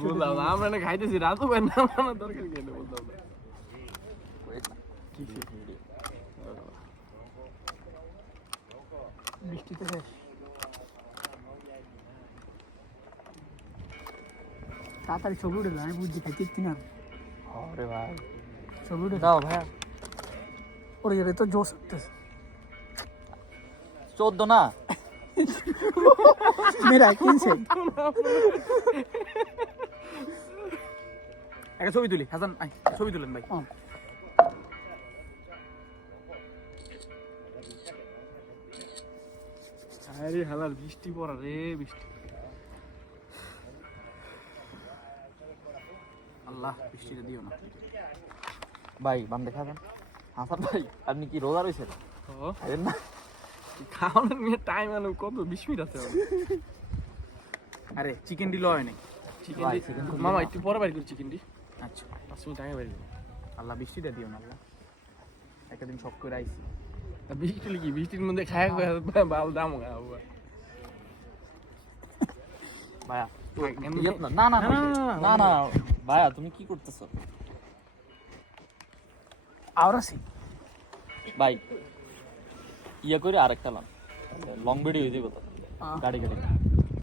বললাম না, আমরা না খাইতেছি রাতও বের না আমার দরকার কি এটা বলতাম না। বৃষ্টিতে শেষ। তাড়াতাড়ি ছবি উঠে আমি বুঝছি খাইতে না। আরে ভাই ছবি উঠে দাও ভাইয়া। ওরে এর তো জোশ উঠতেছে। 14 না মেরা কিনছে। একটা ছবি তুলি হাসান, আয় ছবি তুলেন ভাই। আরে হালার বৃষ্টি পড়া রে বৃষ্টি। আল্লাহ বৃষ্টিটা দিও না ভাই বাম দেখা দেন। হাসান ভাই আপনি কি রোজা রয়েছেন? খাইবেন না? খাওয়ানোর নিয়ে টাইম আনো কত 20 মিনিট আছে। আরে চিকেন ডিল হয় নাই। চিকেন ভাই, ডি chicken তো মামা দিলাম। একটু পরে বাইর করি চিকেন ডি। আচ্ছা 5 মিনিট আগে বাইর করি। আল্লাহ বৃষ্টিটা দিও না আল্লাহ। একটা দিন সব করে আইছি। তা বৃষ্টি কি বৃষ্টির মধ্যে খায় বাল দাম খাবো। ভাইয়া এমনি- ইয়ে না না না না, না, না না ভাইয়া তুমি কি করতেছো? ahora sí ভাই ইয়ে করে আরেকটা লাম লং ভিডিও হয়ে যাবে তো গাড়ি গাড়ি